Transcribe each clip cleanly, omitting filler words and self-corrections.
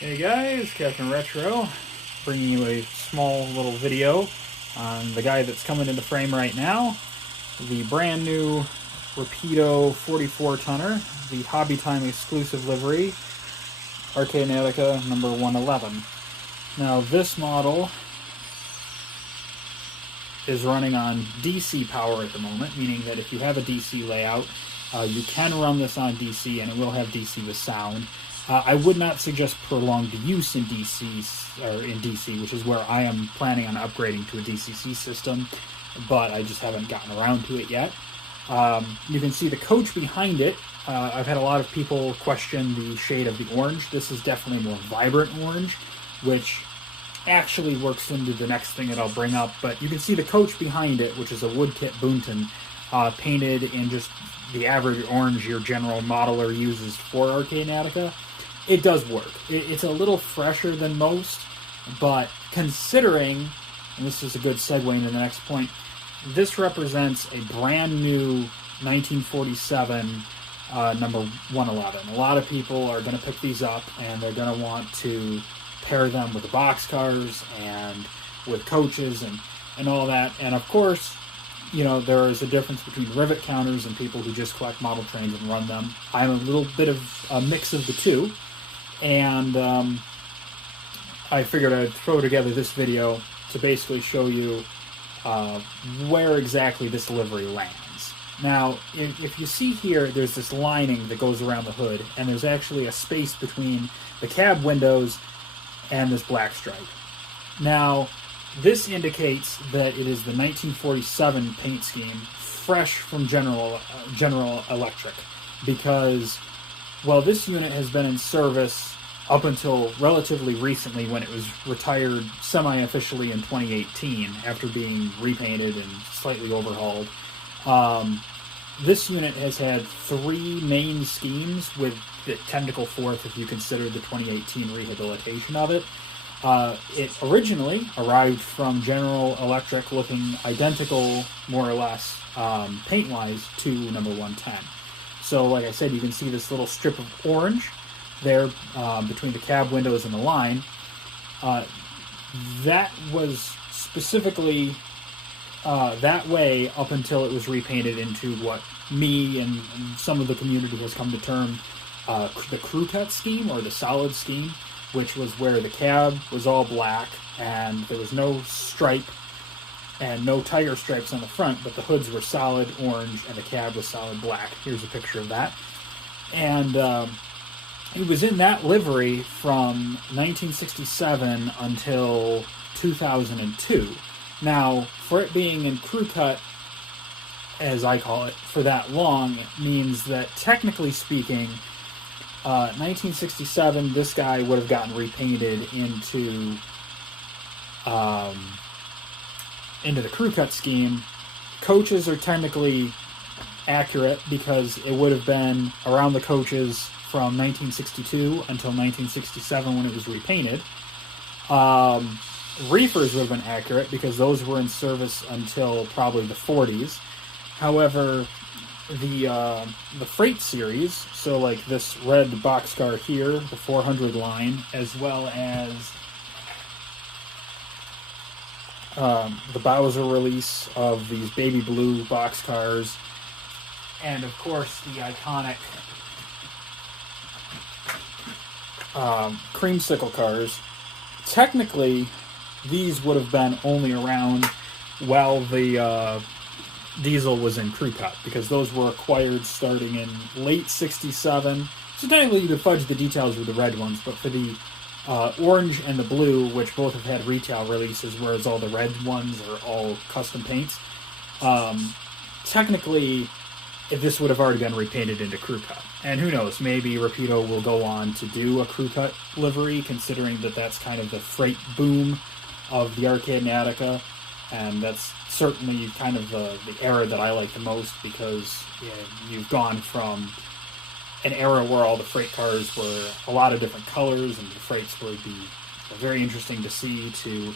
Hey guys, Captain Retro, bringing you a small little video on the guy that's coming into frame right now, the brand new Rapido 44 tonner, the Hobby Time exclusive livery, Arcade Attica number 111. Now this model is running on DC power at the moment, meaning that if you have a DC layout, you can run this on DC and it will have DC with sound. I would not suggest prolonged use in DC, which is where I am planning on upgrading to a DCC system, but I just haven't gotten around to it yet. You can see the coach behind it. I've had a lot of people question the shade of the orange. This is definitely more vibrant orange, which actually works into the next thing that I'll bring up. But you can see the coach behind it, which is a woodkit Boonton, painted in just the average orange your general modeler uses for Arcade Attica. It does work. It's a little fresher than most, but considering, and this is a good segue into the next point, this represents a brand new 1947 number 111. A lot of people are going to pick these up and they're going to want to pair them with the boxcars and with coaches and all that. And of course, you know, there is a difference between rivet counters and people who just collect model trains and run them. I'm a little bit of a mix of the two. And I figured I'd throw together this video to basically show you where exactly this livery lands. Now, if you see here, there's this lining that goes around the hood, and there's actually a space between the cab windows and this black stripe. Now, this indicates that it is the 1947 paint scheme, fresh from General Electric, because, well, this unit has been in service up until relatively recently when it was retired semi-officially in 2018 after being repainted and slightly overhauled. This unit has had three main schemes, with the technical fourth if you consider the 2018 rehabilitation of it. It originally arrived from General Electric looking identical, more or less, paint-wise, to number 110. So, like I said, you can see this little strip of orange there between the cab windows and the line. That was specifically that way up until it was repainted into what me and some of the community has come to term the crew cut scheme, or the solid scheme, which was where the cab was all black and there was no stripe and no tire stripes on the front, but the hoods were solid orange and the cab was solid black. Here's a picture of that. And it was in that livery from 1967 until 2002. Now, for it being in crew cut, as I call it, for that long, it means that technically speaking, 1967, this guy would have gotten repainted into the crew cut scheme. Coaches are technically accurate because it would have been around the coaches from 1962 until 1967 when it was repainted. Reefers would have been accurate because those were in service until probably the 40s. However, the freight series, so like this red boxcar here, the 400 line, as well as the Bowser release of these baby blue boxcars, and of course the iconic creamsicle cars. Technically, these would have been only around while the diesel was in crew cut, because those were acquired starting in late 67. So technically you could fudge the details with the red ones, but for the orange and the blue, which both have had retail releases, whereas all the red ones are all custom paints, technically this would have already been repainted into crew cut. And who knows, maybe Rapido will go on to do a crew cut livery, considering that that's kind of the freight boom of the Arcade and Attica, and that's certainly kind of the era that I like the most, because you've gone from an era where all the freight cars were a lot of different colors and the freights would be very interesting to see, to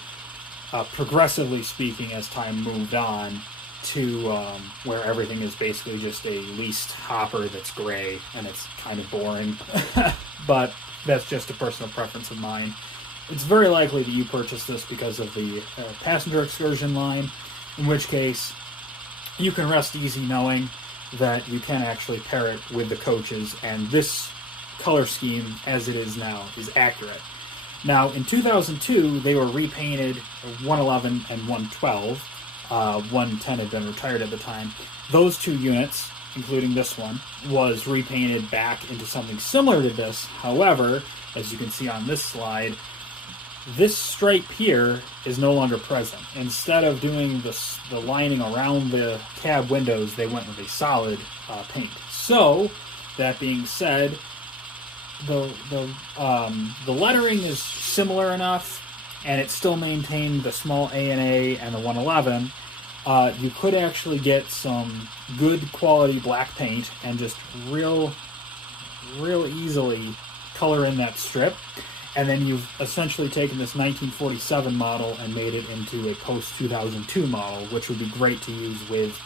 progressively speaking, as time moved on, to where everything is basically just a leased hopper that's gray and it's kind of boring. But that's just a personal preference of mine. It's very likely that you purchased this because of the passenger excursion line, in which case you can rest easy knowing that you can actually pair it with the coaches, and this color scheme, as it is now, is accurate. Now, in 2002, they were repainted 111 and 112. 110 had been retired at the time. Those two units, including this one, was repainted back into something similar to this. However, as you can see on this slide, this stripe here is no longer present. Instead of doing the lining around the cab windows, they went with a solid paint. So, that being said, the lettering is similar enough, and it still maintained the small A and the 111. You could actually get some good quality black paint and just real easily color in that strip. And then you've essentially taken this 1947 model and made it into a post-2002 model, which would be great to use with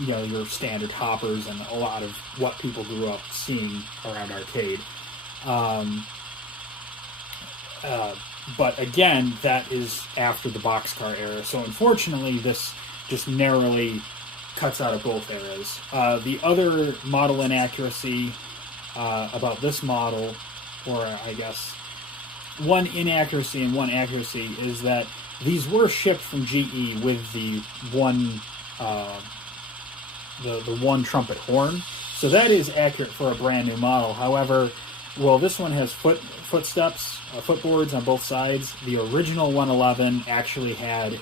your standard hoppers and a lot of what people grew up seeing around arcade. But again, that is after the boxcar era. So unfortunately, this just narrowly cuts out of both eras. The other model inaccuracy about this model, or I guess one inaccuracy and one accuracy, is that these were shipped from GE with the one trumpet horn, so that is accurate for a brand new model. However, this one has footsteps, footboards on both sides. The original 111 actually had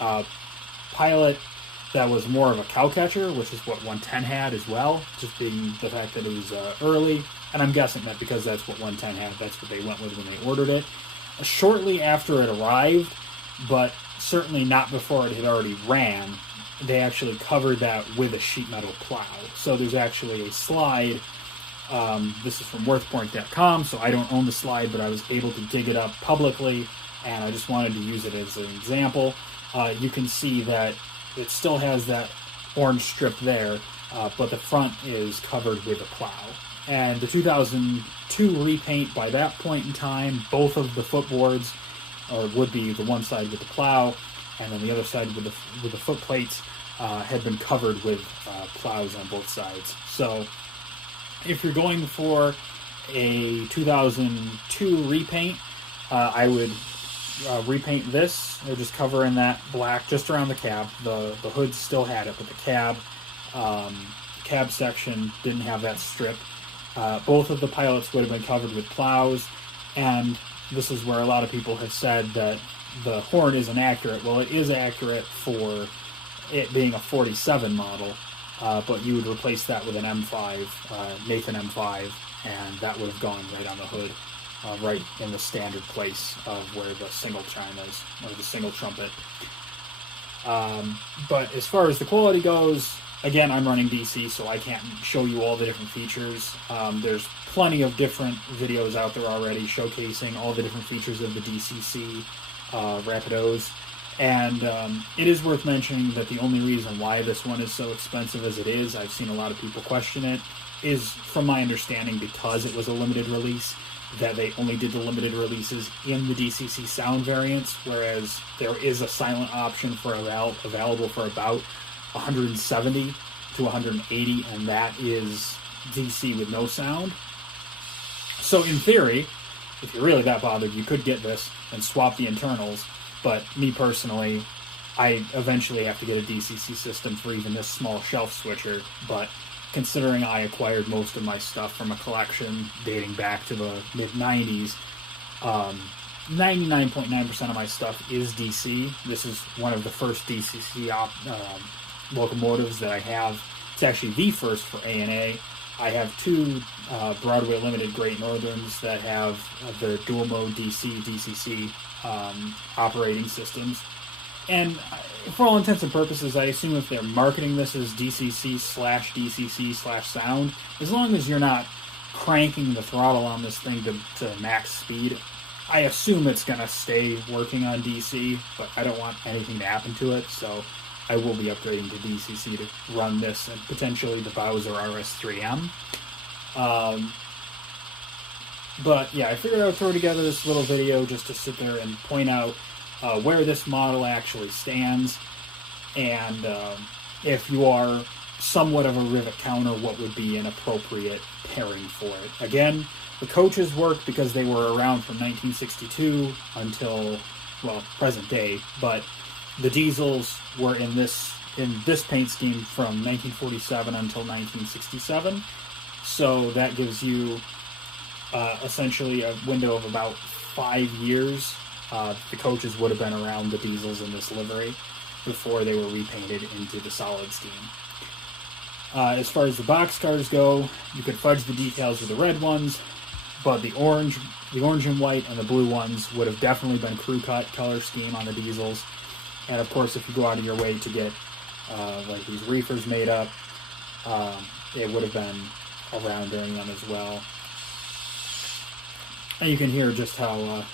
a pilot that was more of a cow catcher, which is what 110 had as well, just being the fact that it was early. And I'm guessing that because that's what 110 had, that's what they went with when they ordered it. Shortly after it arrived, but certainly not before it had already ran, they actually covered that with a sheet metal plow. So there's actually a slide. This is from worthpoint.com, so I don't own the slide, but I was able to dig it up publicly, and I just wanted to use it as an example. You can see that it still has that orange strip there, but the front is covered with a plow. And the 2002 repaint, by that point in time, both of the footboards, or would be the one side with the plow, and then the other side with the foot plates, had been covered with plows on both sides. So if you're going for a 2002 repaint, I would repaint this, or just cover in that black just around the cab. The hood still had it, but the cab section didn't have that strip. Both of the pilots would have been covered with plows, and this is where a lot of people have said that the horn isn't accurate. Well, it is accurate for it being a 47 model, but you would replace that with an M5, Nathan M5, and that would have gone right on the hood, right in the standard place of where the single chime is, or the single trumpet. But as far as the quality goes, again, I'm running DC, so I can't show you all the different features. There's plenty of different videos out there already showcasing all the different features of the DCC Rapidos. And it is worth mentioning that the only reason why this one is so expensive as it is, I've seen a lot of people question it, is, from my understanding, because it was a limited release, that they only did the limited releases in the DCC sound variants, whereas there is a silent option for available for about 170 to 180, and that is DC with no sound. So in theory, if you're really that bothered, you could get this and swap the internals, but me personally, I eventually have to get a DCC system for even this small shelf switcher, but considering I acquired most of my stuff from a collection dating back to the mid-90s, 99.9% of my stuff is DC. This is one of the first DCC locomotives that I have. It's actually the first for A&A. I have two Broadway Limited Great Northerns that have the dual mode DCC operating systems. And for all intents and purposes, I assume if they're marketing this as DCC/sound, as long as you're not cranking the throttle on this thing to max speed, I assume it's going to stay working on DC, but I don't want anything to happen to it, so I will be upgrading to DCC to run this and potentially the Bowser RS3M. But yeah, I figured I would throw together this little video just to sit there and point out where this model actually stands, and if you are somewhat of a rivet counter, what would be an appropriate pairing for it. Again, the coaches worked because they were around from 1962 until, well, present day, but the diesels were in this paint scheme from 1947 until 1967. So that gives you essentially a window of about 5 years. The coaches would have been around the diesels in this livery before they were repainted into the solid scheme. As far as the boxcars go, you could fudge the details with the red ones, but the orange and white and the blue ones would have definitely been crew cut color scheme on the diesels. And of course, if you go out of your way to get like these reefers made up, it would have been around during them as well. And you can hear just how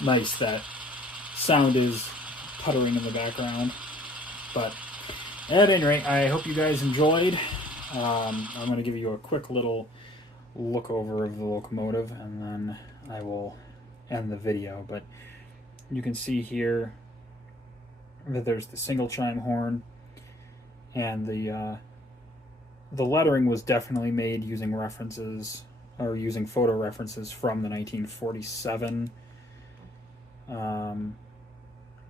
nice that sound is puttering in the background. But at any rate, I hope you guys enjoyed. I'm going to give you a quick little look over of the locomotive, and then I will end the video. But you can see here that there's the single chime horn, and the lettering was definitely made using references, or using photo references from the 1947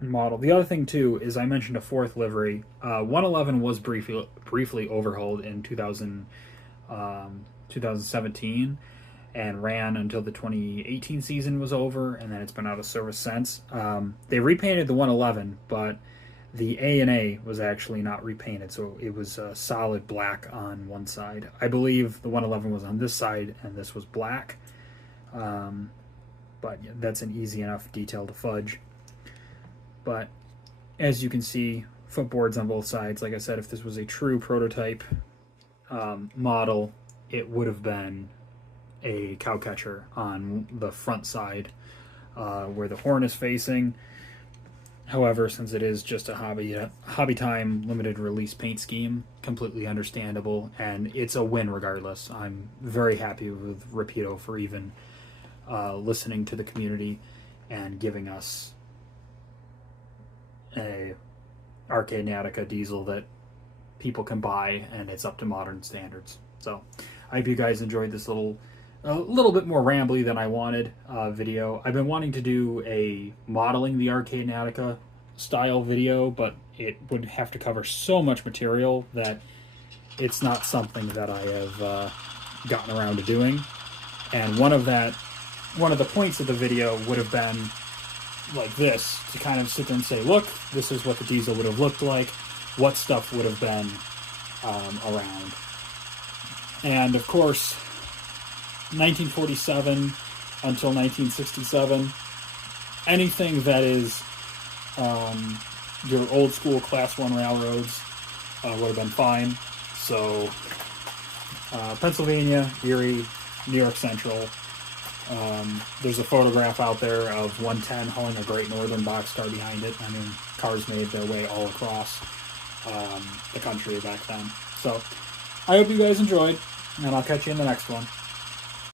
model. The other thing too is I mentioned a fourth livery. 111 was briefly overhauled in 2017 and ran until the 2018 season was over, and then it's been out of service since. They repainted the 111, but the A&A was actually not repainted, so it was solid black on one side. I believe the 111 was on this side and this was black, but yeah, that's an easy enough detail to fudge. But as you can see, footboards on both sides. Like I said, if this was a true prototype model, it would have been a cowcatcher on the front side where the horn is facing. However, since it is just a hobby time limited release paint scheme, completely understandable, and it's a win regardless. I'm very happy with Rapido for even listening to the community and giving us a arcade Attica diesel that people can buy, and it's up to modern standards. So I hope you guys enjoyed this a little bit more rambly than I wanted video. I've been wanting to do a modeling the arcade Attica style video, but it would have to cover so much material that it's not something that I have gotten around to doing. And one of the points of the video would have been like this, to kind of sit there and say, look, this is what the diesel would have looked like, what stuff would have been around. And of course, 1947 until 1967, anything that is your old school class 1 railroads would have been fine. So Pennsylvania, Erie, New York Central. There's a photograph out there of 110 hauling a Great Northern boxcar behind it. I mean, cars made their way all across the country back then. So I hope you guys enjoyed, and I'll catch you in the next one.